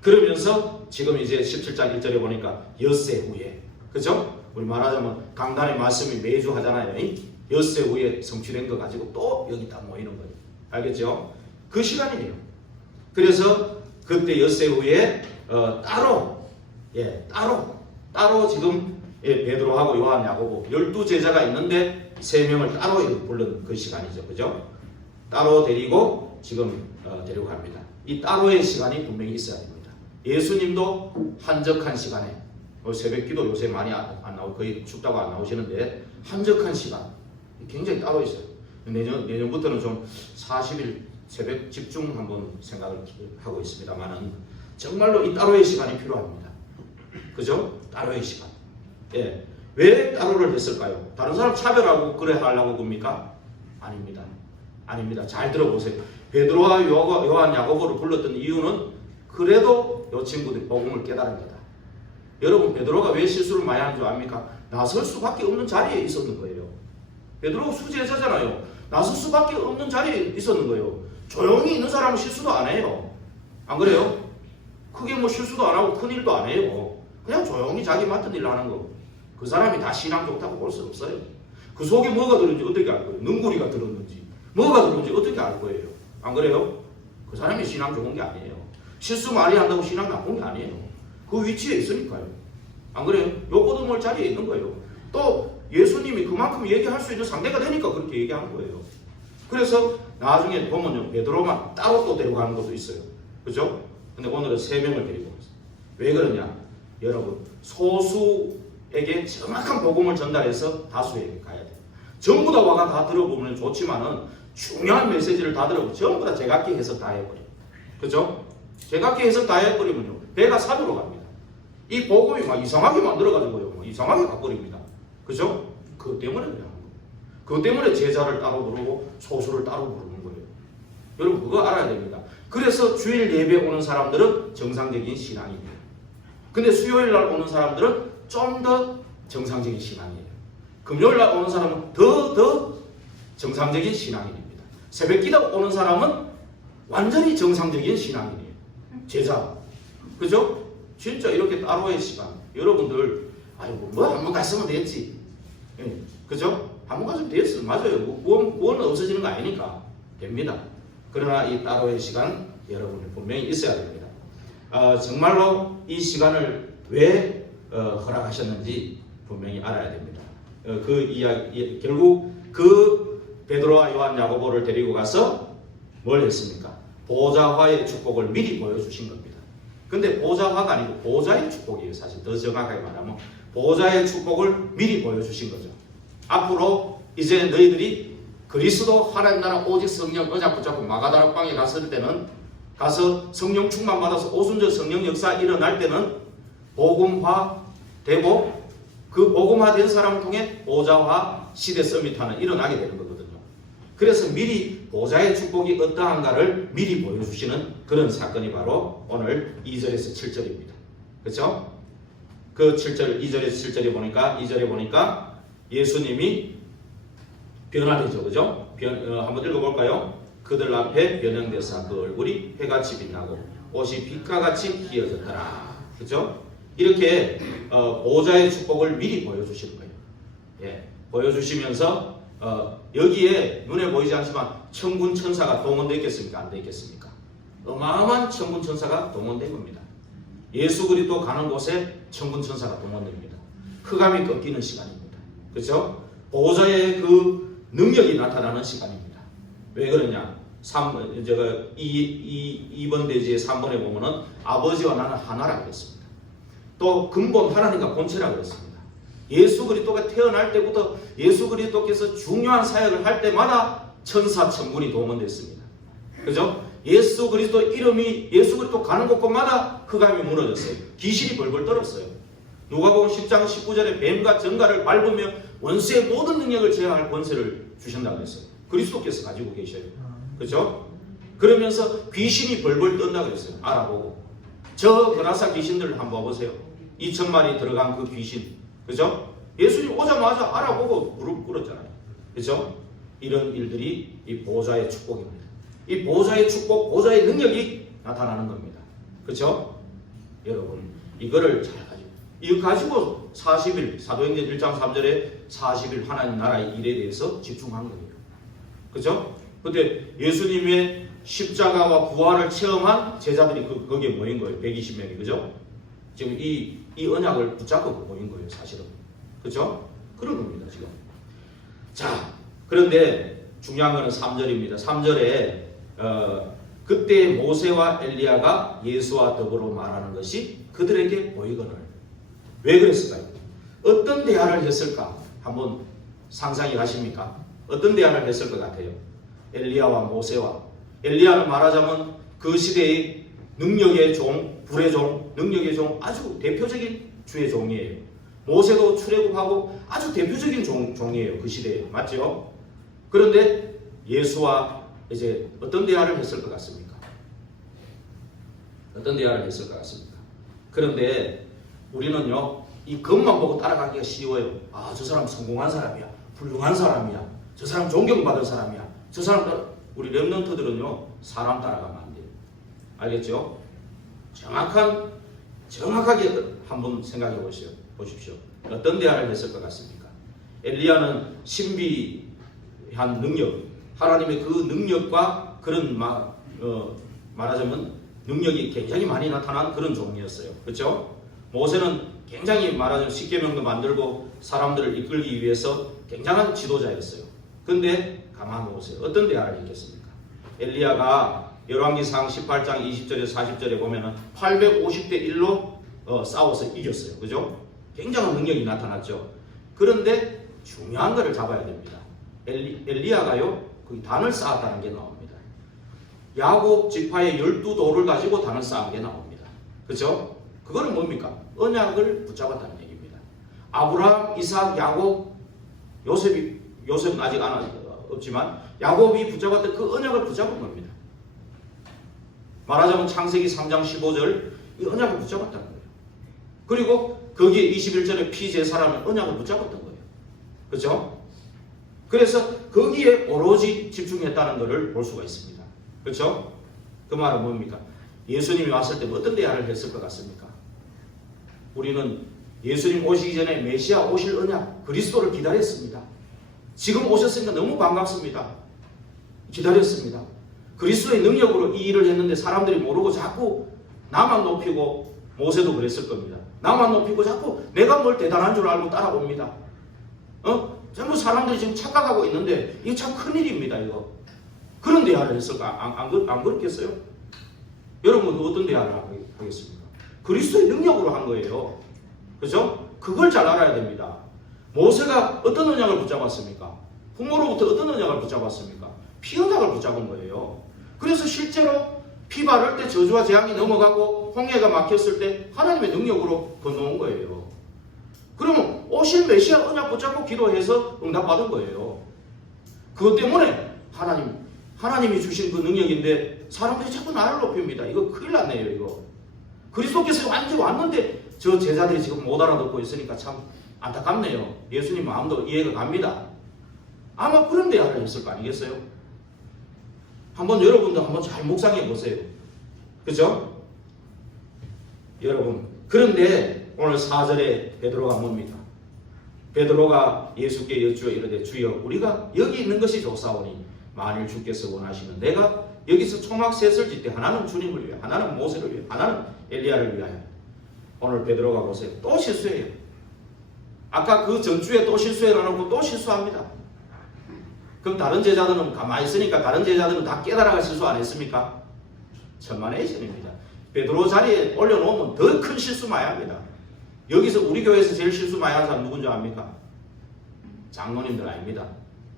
그러면서 지금 이제 17장 1절에 보니까 엿새 후에, 그죠? 우리 말하자면 강단의 말씀이 매주 하잖아요. 엿새 후에 성취된 거 가지고 또 여기 딱 모이는 거예요. 알겠죠? 그 시간이에요. 그래서 그때 엿새 후에 따로 지금 베드로하고 요한, 야고보 12제자가 있는데 3명을 따로 부른 그 시간이죠. 그죠? 따로 데리고 지금 데리고 갑니다. 이 따로의 시간이 분명히 있어야 됩니다. 예수님도 한적한 시간에 새벽기도 요새 많이 안 나오고 거의 춥다고 안 나오시는데 한적한 시간 굉장히 따로 있어요. 내년부터는 좀 40일 새벽 집중 한번 생각을 하고 있습니다만은 정말로 이 따로의 시간이 필요합니다. 그죠? 따로의 시간. 예. 왜 따로를 했을까요? 다른 사람 차별하고 그래 하려고 겁니까? 아닙니다. 아닙니다. 잘 들어보세요. 베드로와 요한, 야고보를 불렀던 이유는 그래도 이 친구들이 복음을 깨달은 거다. 여러분 베드로가 왜 실수를 많이 하는 줄 압니까? 나설 수밖에 없는 자리에 있었던 거예요. 베드로가 수제자잖아요. 나설 수밖에 없는 자리에 있었는 거예요. 조용히 있는 사람은 실수도 안 해요. 안 그래요? 크게 뭐 실수도 안 하고 큰일도 안 해요. 그냥 조용히 자기 맡은 일을 하는 거. 그 사람이 다 신앙 좋다고 볼 수 없어요. 그 속에 뭐가 들었는지 어떻게 알 거예요? 능구리가 들었는지 뭐가 들었는지 어떻게 알 거예요? 안 그래요? 그 사람이 신앙 좋은 게 아니에요. 실수 많이 한다고 신앙 나쁜 게 아니에요. 그 위치에 있으니까요. 안 그래요? 요거도 뭘 자리에 있는 거예요. 또 예수님이 그만큼 얘기할 수 있는 상대가 되니까 그렇게 얘기하는 거예요. 그래서 나중에 보면요, 베드로만 따로 또 데려가는 것도 있어요. 그죠? 근데 오늘은 3명을 데리고 왔어요. 왜 그러냐? 여러분, 소수에게 정확한 복음을 전달해서 다수에게 가야 돼요. 전부 다 와가 다 들어보면 좋지만은 중요한 메시지를 다 들어보면 전부 다 제각기 해석 다 해버려요. 그죠? 제각기 해석 다 해버리면요, 배가 사도로 갑니다. 이 복음이 막 이상하게 만들어가지고요, 막 이상하게 가버립니다. 그죠? 그것 때문에 그냥 하는 거예요. 그것 때문에 제자를 따로 부르고 소수를 따로 부르는 거예요. 여러분, 그거 알아야 됩니다. 그래서 주일 예배 오는 사람들은 정상적인 신앙입니다. 근데 수요일 날 오는 사람들은 좀 더 정상적인 신앙이에요. 금요일 날 오는 사람은 더 정상적인 신앙인입니다. 새벽 기도 오는 사람은 완전히 정상적인 신앙인이에요. 제자. 그죠? 진짜 이렇게 따로의 시간. 여러분들, 아이고, 뭐 한 번 갔으면 됐지. 예. 그죠? 한 번 갔으면 됐어. 맞아요. 구원은 없어지는 거 아니니까. 됩니다. 그러나 이 따로의 시간 여러분이 분명히 있어야 됩니다. 정말로 이 시간을 왜 허락하셨는지 분명히 알아야 됩니다. 그 이야기, 결국 그 베드로와 요한 야고보를 데리고 가서 뭘 했습니까? 보좌화의 축복을 미리 보여주신 겁니다. 근데 보좌화가 아니고 보좌의 축복이에요. 사실 더 정확하게 말하면 보좌의 축복을 미리 보여주신 거죠. 앞으로 이제 너희들이 그리스도 하나님 나라 오직 성령 언약 붙잡고 마가다락방에 갔을 때는, 가서 성령 충만 받아서 오순절 성령 역사 일어날 때는 복음화 되고, 그 복음화 된 사람을 통해 보좌화 시대 서밋하는 일어나게 되는 거거든요. 그래서 미리 보좌의 축복이 어떠한가를 미리 보여주시는 그런 사건이 바로 오늘 2절에서 7절입니다. 그렇죠? 그 7절, 2절에서 7절에 보니까, 2절에 보니까 예수님이 변화되죠. 그죠? 한번 읽어볼까요? 그들 앞에 변형되사 그 얼굴이 해같이 빛나고 옷이 빛과 같이 희어졌더라. 그죠? 이렇게 보좌의 축복을 미리 보여주시는 거예요. 예, 보여주시면서 여기에 눈에 보이지 않지만 천군 천사가 동원되어 있겠습니까? 안 되어 있겠습니까? 어마어마한 천군 천사가 동원된 겁니다. 예수 그리스도 가는 곳에 천군 천사가 동원됩니다. 흑암이 꺾이는 시간입니다. 그렇죠? 보좌의 그 능력이 나타나는 시간입니다. 왜 그러냐? 2번 대지의 3번에 보면은 아버지와 나는 하나라고 했습니다. 또 근본 하나님과 본체라고 했습니다. 예수 그리스도가 태어날 때부터 예수 그리스도께서 중요한 사역을 할 때마다 천사 천군이 동원됐습니다. 그죠? 예수 그리스도 이름이 예수 그리스도 가는 곳곳마다 흑암이 무너졌어요. 귀신이 벌벌 떨었어요. 누가복음 10장 19절에 뱀과 정갈을 밟으며 원수의 모든 능력을 제어할 권세를 주신다고 했어요. 그리스도께서 가지고 계셔요. 그죠? 그러면서 귀신이 벌벌 떤다고 했어요. 알아보고. 저 그라사 귀신들을 한번 봐보세요. 2,000마리 들어간 그 귀신. 그죠? 예수님 오자마자 알아보고 무릎 꿇었잖아요. 그죠? 이런 일들이 이 보좌의 축복입니다. 이 보좌의 축복, 보좌의 능력이 나타나는 겁니다. 그죠? 여러분, 이거를 잘 가지고, 이거 가지고 40일, 사도행전 1장 3절에 40일 하나님 나라의 일에 대해서 집중한 거예요. 그죠? 근데 예수님의 십자가와 부활을 체험한 제자들이 거기에 모인 거예요. 120명이. 그죠? 지금 이 언약을 붙잡고 모인 거예요. 사실은. 그죠? 그런 겁니다. 지금. 자, 그런데 중요한 거는 3절입니다. 3절에 그때 모세와 엘리야가 예수와 더불어 말하는 것이 그들에게 보이거늘. 왜 그랬을까요? 어떤 대화를 했을까? 한번 상상이 가십니까? 어떤 대화를 했을 것 같아요? 엘리야와 모세와. 엘리야는 말하자면 그 시대의 능력의 종, 불의 종, 능력의 종, 아주 대표적인 주의 종이에요. 모세도 출애굽하고 아주 대표적인 종이에요. 그 시대에. 맞죠? 그런데 예수와 이제 어떤 대화를 했을 것 같습니까? 어떤 대화를 했을 것 같습니까? 그런데 우리는요, 이 겉만 보고 따라가기가 쉬워요. 아, 저 사람 성공한 사람이야. 훌륭한 사람이야. 저 사람 존경받을 사람이야. 저 사람 따라. 우리 렘넌트들은요 사람 따라가면 안 돼요. 알겠죠? 정확하게 한번 생각해 보십시오. 어떤 대화를 했을 것 같습니까? 엘리야는 신비한 능력, 하나님의 그 능력과 그런 말하자면 능력이 굉장히 많이 나타난 그런 종이었어요. 그렇죠? 모세는 굉장히 말하자면 십계명도 만들고 사람들을 이끌기 위해서 굉장한 지도자였어요. 근데 가만 보세요. 어떤 대화를 했겠습니까? 엘리야가 열왕기상 18장 20절에 40절에 보면은 850대 1로 싸워서 이겼어요. 그죠? 굉장한 능력이 나타났죠. 그런데 중요한 것을 잡아야 됩니다. 엘리야가요, 그 단을 쌓았다는 게 나옵니다. 야곱 지파의 12도를 가지고 단을 쌓은 게 나옵니다. 그죠? 그거는 뭡니까? 언약을 붙잡았다는 얘기입니다. 아브라함, 이삭, 야곱, 요셉은 아직 없지만 야곱이 붙잡았던 그 언약을 붙잡은 겁니다. 말하자면 창세기 3장 15절 이 언약을 붙잡았다는 거예요. 그리고 거기에 21절에 피제사라는 언약을 붙잡았던 거예요. 그렇죠? 그래서 거기에 오로지 집중했다는 것을 볼 수가 있습니다. 그렇죠? 그 말은 뭡니까? 예수님이 왔을 때 어떤 대화를 했을 것 같습니까? 우리는 예수님 오시기 전에 메시아 오실 언약 그리스도를 기다렸습니다. 지금 오셨으니까 너무 반갑습니다. 기다렸습니다. 그리스도의 능력으로 이 일을 했는데 사람들이 모르고 자꾸 나만 높이고, 모세도 그랬을 겁니다. 나만 높이고 자꾸 내가 뭘 대단한 줄 알고 따라옵니다. 전부 사람들이 지금 착각하고 있는데 이게 참 큰일입니다. 이거. 그런 대화를 했을까? 안 그렇겠어요? 여러분도 어떤 대화를 하겠습니까? 그리스도의 능력으로 한 거예요. 그죠? 그걸 잘 알아야 됩니다. 모세가 어떤 언약을 붙잡았습니까? 부모로부터 어떤 언약을 붙잡았습니까? 피 언약을 붙잡은 거예요. 그래서 실제로 피 바를 때 저주와 재앙이 넘어가고 홍해가 막혔을 때 하나님의 능력으로 건너온 거예요. 그러면 오실 메시아 언약 붙잡고 기도해서 응답받은 거예요. 그것 때문에 하나님이 주신 그 능력인데 사람들이 자꾸 나를 높입니다. 이거 큰일 났네요. 이거 그리스도께서 완전히 왔는데 저 제자들이 지금 못 알아듣고 있으니까 참 안타깝네요. 예수님 마음도 이해가 갑니다. 아마 그런 대화를 했을 거 아니겠어요? 여러분도 한번 잘 묵상해 보세요. 그죠? 여러분, 그런데 오늘 4절에 베드로가 뭡니까? 베드로가 예수께 여쭈어 이르되 주여 우리가 여기 있는 것이 좋사오니 만일 주께서 원하시면 내가 여기서 초막 셋을 짓되 하나는 주님을 위해, 하나는 모세를 위해, 하나는 엘리야를 위하여. 오늘 베드로가 보세요. 또 실수해요. 아까 그 전주에 또 실수해놓고 또 실수합니다. 그럼 다른 제자들은 가만히 있으니까 다른 제자들은 다 깨달아가 실수 안 했습니까? 천만에이션입니다. 베드로 자리에 올려놓으면 더 큰 실수 많이 합니다. 여기서 우리 교회에서 제일 실수 많이 하는 사람 누군지 압니까? 장로님들 아닙니다.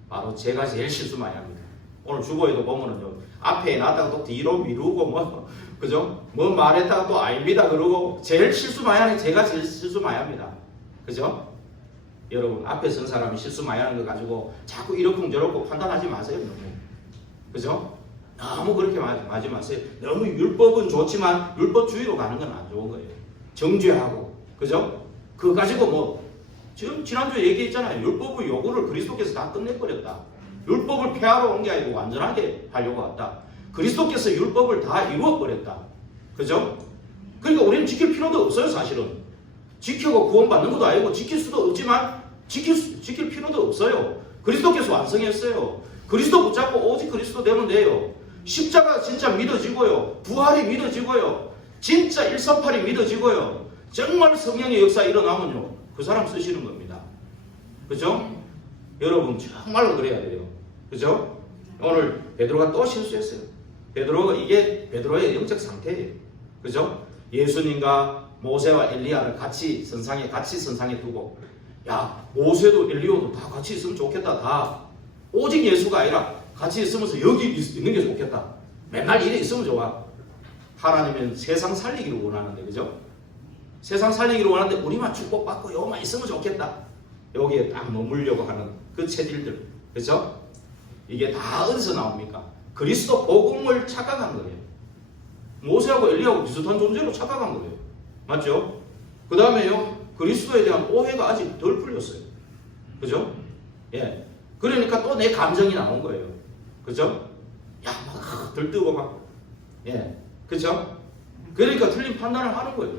바로 제가 제일 실수 많이 합니다. 오늘 주보에도 보면은요, 앞에 놨다가 또 뒤로 미루고 그죠? 뭐 말했다가 또 아닙니다 그러고 제일 실수 많이 하는 제가 제일 실수 많이 합니다. 그죠? 여러분, 앞에 선 사람이 실수 많이 하는 거 가지고 자꾸 이렇쿵저렇쿵 판단하지 마세요. 너무. 그죠? 너무 그렇게 하지 마세요. 너무 율법은 좋지만 율법주의로 가는 건 안 좋은 거예요. 정죄하고. 그죠? 그거 가지고 지금 지난주에 얘기했잖아요. 율법의 요구를 그리스도께서 다 끝내버렸다. 율법을 폐하러 온 게 아니고 완전하게 하려고 왔다. 그리스도께서 율법을 다 이루어버렸다. 그죠? 그러니까 우리는 지킬 필요도 없어요. 사실은. 지키고 구원받는 것도 아니고 지킬 수도 없지만 지킬 필요도 없어요. 그리스도께서 완성했어요. 그리스도 붙잡고 오직 그리스도 되면 돼요. 십자가 진짜 믿어지고요. 부활이 믿어지고요. 진짜 138이 믿어지고요. 정말 성령의 역사 일어나면요. 그 사람 쓰시는 겁니다. 그죠? 여러분 정말로 그래야 돼요. 그죠? 오늘 베드로가 또 실수했어요. 이게 베드로의 영적 상태예요. 그죠? 예수님과 모세와 엘리야를 같이 선상에 두고, 야, 모세도 엘리야도 다 같이 있으면 좋겠다. 다 오직 예수가 아니라 같이 있으면서 여기 있는 게 좋겠다. 맨날 이래 있으면 좋아. 하나님은 세상 살리기를 원하는데, 그죠? 세상 살리기를 원하는데 우리만 축복받고 요만 있으면 좋겠다. 여기에 딱 머물려고 하는 그 체질들, 그죠? 이게 다 어디서 나옵니까? 그리스도 복음을 착각한 거예요. 모세하고 엘리야하고 비슷한 존재로 착각한 거예요. 맞죠? 그 다음에요, 그리스도에 대한 오해가 아직 덜 풀렸어요. 그죠? 예. 그러니까 또 내 감정이 나온 거예요. 그죠? 야, 막 들뜨고 막, 예, 그죠? 그러니까 틀린 판단을 하는 거예요.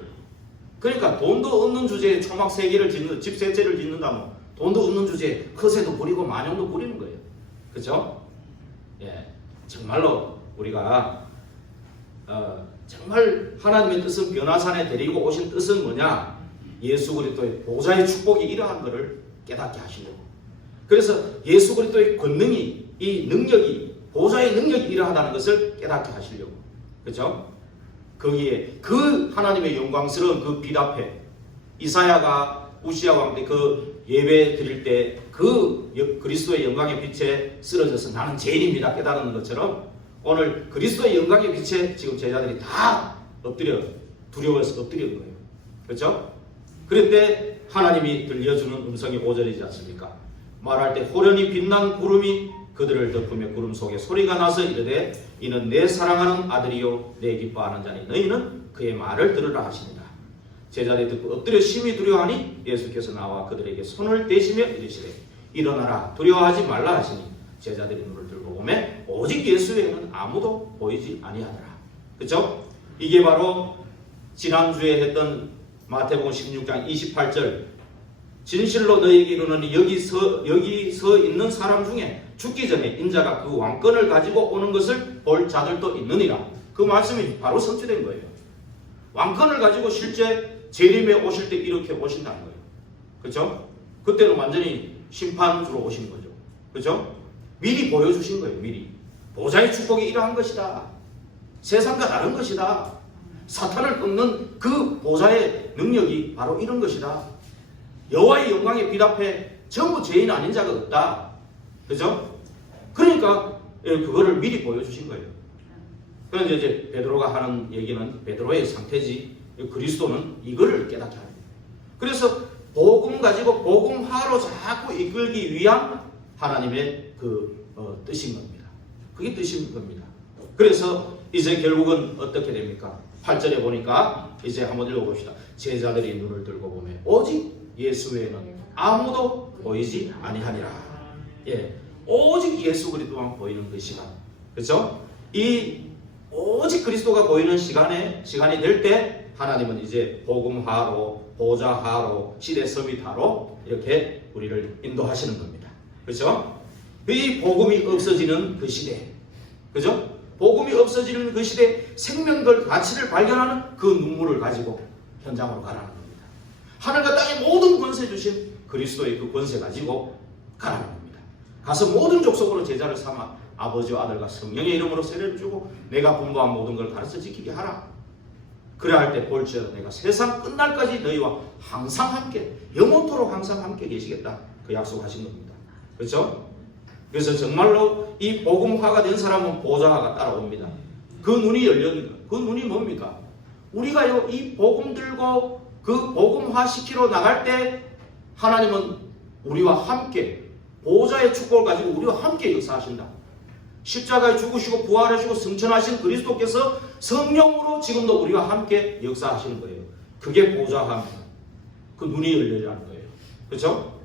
그러니까 돈도 없는 주제에 초막 3개를 짓는, 집 3채를 짓는다면 돈도 없는 주제에 허세도 부리고 만용도 부리는 거예요. 그죠? 예, 정말로 우리가 정말 하나님의 뜻은 변화산에 데리고 오신 뜻은 뭐냐? 예수 그리스도의 보좌의 축복이 이러한 것을 깨닫게 하시려고. 그래서 예수 그리스도의 권능이, 이 능력이, 보좌의 능력이 이러하다는 것을 깨닫게 하시려고. 그죠? 거기에 그 하나님의 영광스러운 그 빛 앞에 이사야가 우시야 왕 때 그 예배 드릴 때 그 그리스도의 영광의 빛에 쓰러져서 나는 죄인입니다 깨달은 것처럼 오늘 그리스도의 영광의 빛에 지금 제자들이 다 엎드려, 두려워해서 엎드리는 거예요. 그렇죠? 그럴 때 하나님이 들려주는 음성이 5절이지 않습니까? 말할 때 호련히 빛난 구름이 그들을 덮으며 구름 속에 소리가 나서 이르되 이는 내 사랑하는 아들이요 내 기뻐하는 자니 너희는 그의 말을 들으라 하시니라. 제자들이 듣고 엎드려 심히 두려워하니 예수께서 나와 그들에게 손을 대시며 이르시되 일어나라 두려워하지 말라 하시니 제자들이 눈을 들고 보매 오직 예수 외에는 아무도 보이지 아니하더라. 그렇죠? 이게 바로 지난주에 했던 마태복음 16장 28절 진실로 너희에게 이르노니 여기 서 있는 사람 중에 죽기 전에 인자가 그 왕권을 가지고 오는 것을 볼 자들도 있느니라. 그 말씀이 바로 성취된 거예요. 왕권을 가지고 실제 재림에 오실 때 이렇게 오신다는 거예요. 그렇죠? 그때는 완전히 심판주로 오신 거죠. 그렇죠? 미리 보여주신 거예요. 미리. 보좌의 축복이 이러한 것이다. 세상과 다른 것이다. 사탄을 꺾는 그 보좌의 능력이 바로 이런 것이다. 여호와의 영광의 빛 앞에 전부 죄인 아닌 자가 없다. 그죠? 그러니까 그거를 미리 보여주신 거예요. 그런데 이제 베드로가 하는 얘기는 베드로의 상태지 그리스도는 이거를 깨닫게 하는 거예요. 그래서 복음 가지고 복음화로 자꾸 이끌기 위한 하나님의 그 뜻인 겁니다. 그게 뜻인 겁니다. 그래서 이제 결국은 어떻게 됩니까? 8절에 보니까 이제 한번 읽어봅시다. 제자들이 눈을 들고 보면 오직 예수 외에는 아무도 보이지 아니하니라. 예, 오직 예수 그리스도만 보이는 그 시간, 그렇죠? 이 오직 그리스도가 보이는 시간이 될 때 하나님은 이제 복음화로, 보좌화로, 시대 서밋화로 이렇게 우리를 인도하시는 겁니다. 그렇죠? 이 복음이 없어지는 그 시대, 그렇죠? 복음이 없어지는 그 시대 생명들 가치를 발견하는 그 눈물을 가지고 현장으로 가라는 겁니다. 하늘과 땅의 모든 권세 주신 그리스도의 그 권세 가지고 가라는 겁니다. 가서 모든 족속으로 제자를 삼아 아버지와 아들과 성령의 이름으로 세례를 주고 내가 분부한 모든 걸 가르쳐 지키게 하라. 그래야 할 때 볼지어다 내가 세상 끝날까지 너희와 항상 함께 영원토록 항상 함께 계시겠다. 그 약속하신 겁니다. 그렇죠? 그래서 정말로 이 복음화가 된 사람은 보좌화가 따라옵니다. 그 눈이 열립니다. 그 눈이 뭡니까? 우리가요 이 복음 들고 그 복음화 시키러 나갈 때 하나님은 우리와 함께 보좌의 축복을 가지고 우리와 함께 역사하신다. 십자가에 죽으시고 부활하시고 승천하신 그리스도께서 성령으로 지금도 우리와 함께 역사하시는 거예요. 그게 보좌화입니다. 그 눈이 열리라는 거예요. 그렇죠?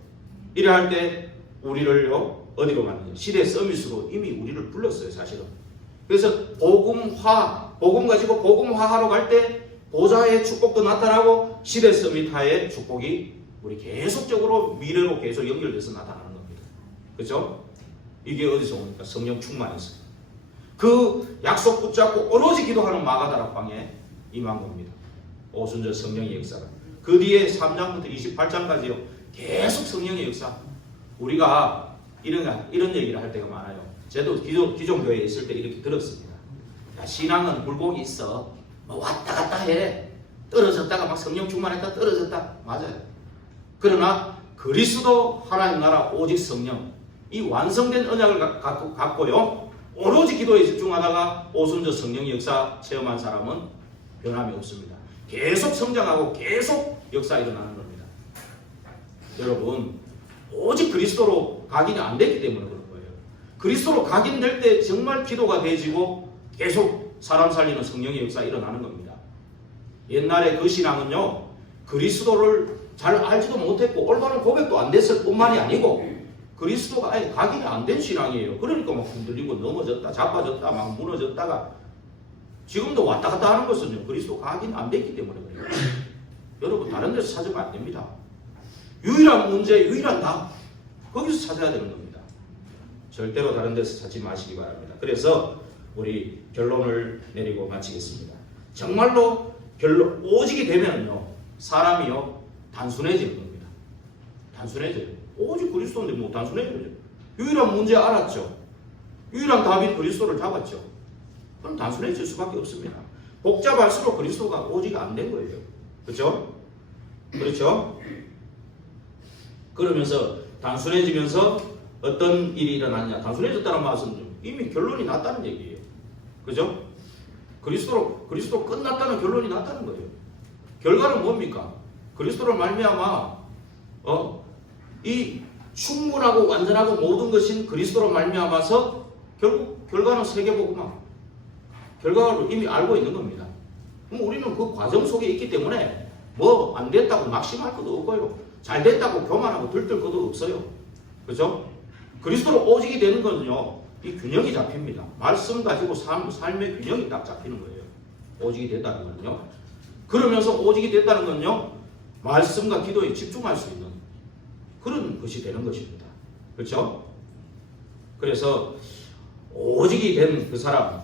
이래 할 때 우리를요 어디로 가느냐? 시대 서밋으로 이미 우리를 불렀어요, 사실은. 그래서 복음화, 복음 가지고 복음화하러 갈 때 보좌의 축복도 나타나고 시대 서밋화의 축복이 우리 계속적으로 미래로 계속 연결돼서 나타나는 겁니다. 그렇죠? 이게 어디서 옵니까? 성령 충만해서. 그 약속 붙잡고 오로지 기도하는 마가다락방에 임한 겁니다. 오순절 성령의 역사가. 그 뒤에 3장부터 28장까지요. 계속 성령의 역사. 우리가 이런 얘기를 할 때가 많아요. 저도 기존 교회에 있을 때 이렇게 들었습니다. 야, 신앙은 굴곡이 있어. 뭐 왔다 갔다 해. 떨어졌다가 막 성령 충만했다 떨어졌다. 맞아요. 그러나 그리스도 하나님 나라 오직 성령 이 완성된 언약을 갖고요. 오로지 기도에 집중하다가 오순절 성령의 역사 체험한 사람은 변함이 없습니다. 계속 성장하고 계속 역사 일어나는 겁니다. 여러분 오직 그리스도로 각인이 안 됐기 때문에 그런 거예요. 그리스도로 각인될 때 정말 기도가 되지고 계속 사람 살리는 성령의 역사 일어나는 겁니다. 옛날에 그 신앙은요. 그리스도를 잘 알지도 못했고 올바른 고백도 안 됐을 뿐만이 아니고 그리스도가 아예 각인이 안 된 신앙이에요. 그러니까 막 흔들리고 넘어졌다, 자빠졌다, 막 무너졌다가 지금도 왔다 갔다 하는 것은요, 그리스도 각인 안 됐기 때문에 그래요. 여러분 다른 데서 찾으면 안 됩니다. 유일한 문제, 유일한 답 거기서 찾아야 되는 겁니다. 절대로 다른 데서 찾지 마시기 바랍니다. 그래서 우리 결론을 내리고 마치겠습니다. 정말로 결론 오직이 되면요, 사람이요 단순해지는 겁니다. 단순해져요. 오직 그리스도인데 뭐 단순해져요. 유일한 문제 알았죠. 유일한 답인 그리스도를 잡았죠. 그럼 단순해질 수밖에 없습니다. 복잡할수록 그리스도가 오직 안 된 거예요. 그렇죠? 그렇죠? 그러면서 단순해지면서 어떤 일이 일어나냐? 단순해졌다는 말은 이미 결론이 났다는 얘기예요. 그죠? 그리스도 끝났다는 결론이 났다는 거예요. 결과는 뭡니까? 그리스도를 말미암아 이 충분하고 완전하고 모든 것인 그리스도로 말미암아서 결국 결과는 세계복음화. 결과를 이미 알고 있는 겁니다. 그럼 우리는 그 과정 속에 있기 때문에 뭐 안 됐다고 낙심할 것도 없고요. 잘 됐다고 교만하고 들뜰 것도 없어요. 그죠? 그리스도로 오직이 되는 거는요, 이 균형이 잡힙니다. 말씀 가지고 삶의 균형이 딱 잡히는 거예요. 오직이 됐다는 거는요. 그러면서 오직이 됐다는 건요, 말씀과 기도에 집중할 수 있는 그런 것이 되는 것입니다. 그렇죠? 그래서 오직이 된 그 사람,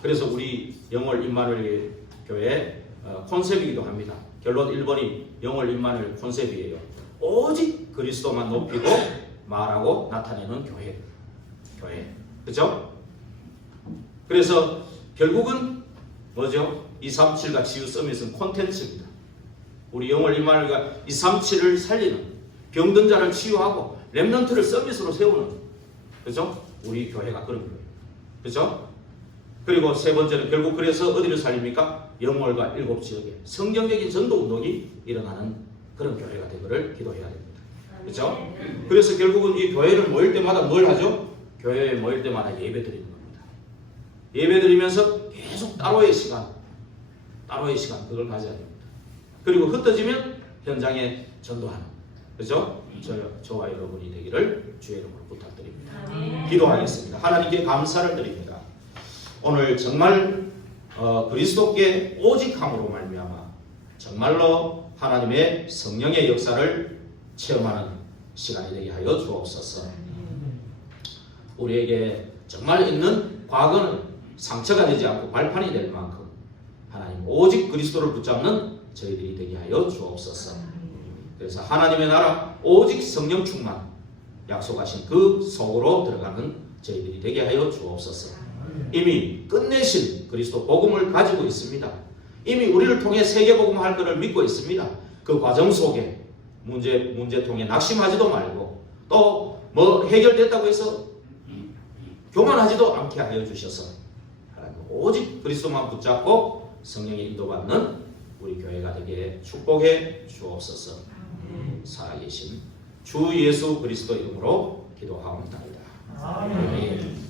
그래서 우리 영월 임마누엘 교회 콘셉트이기도 합니다. 결론 1번이 영월 임마누엘 콘셉트이에요. 오직 그리스도만 높이고 말하고 나타내는 교회. 그렇죠? 그래서 결국은 뭐죠? 237과 치유 서밋은 콘텐츠입니다. 우리 영월 임마누엘가 237을 살리는, 병든 자를 치유하고 렘넌트를 서밋으로 세우는, 그렇죠? 우리 교회가 그런 거예요. 그렇죠? 그리고 세 번째는 결국 그래서 어디를 살립니까? 영월과 7지역에 성경적인 전도 운동이 일어나는 그런 교회가 되기를 기도해야 됩니다. 그렇죠? 그래서 결국은 이 교회를 모일 때마다 뭘 하죠? 교회에 모일 때마다 예배 드리는 겁니다. 예배 드리면서 계속 따로의 시간 그걸 가져야 됩니다. 그리고 흩어지면 현장에 전도하는, 그렇죠? 저와 여러분이 되기를 주의 이름으로 부탁드립니다. 기도하겠습니다. 하나님께 감사를 드립니다. 오늘 정말 그리스도께 오직함으로 말미암아 정말로 하나님의 성령의 역사를 체험하는 시간이 되게 하여 주옵소서. 우리에게 정말 있는 과거는 상처가 되지 않고 발판이 될 만큼 하나님 오직 그리스도를 붙잡는 저희들이 되게 하여 주옵소서. 그래서 하나님의 나라 오직 성령 충만 약속하신 그 속으로 들어가는 저희들이 되게 하여 주옵소서. 이미 끝내신 그리스도 복음을 가지고 있습니다. 이미 우리를 통해 세계복음 할 것을 믿고 있습니다. 그 과정 속에 문제통에 낙심하지도 말고 또 뭐 해결됐다고 해서 교만하지도 않게 하여 주셔서 오직 그리스도만 붙잡고 성령의 인도받는 우리 교회가 되게 축복해 주옵소서. 살아계신 주 예수 그리스도 이름으로 기도하옵나이다. 아멘.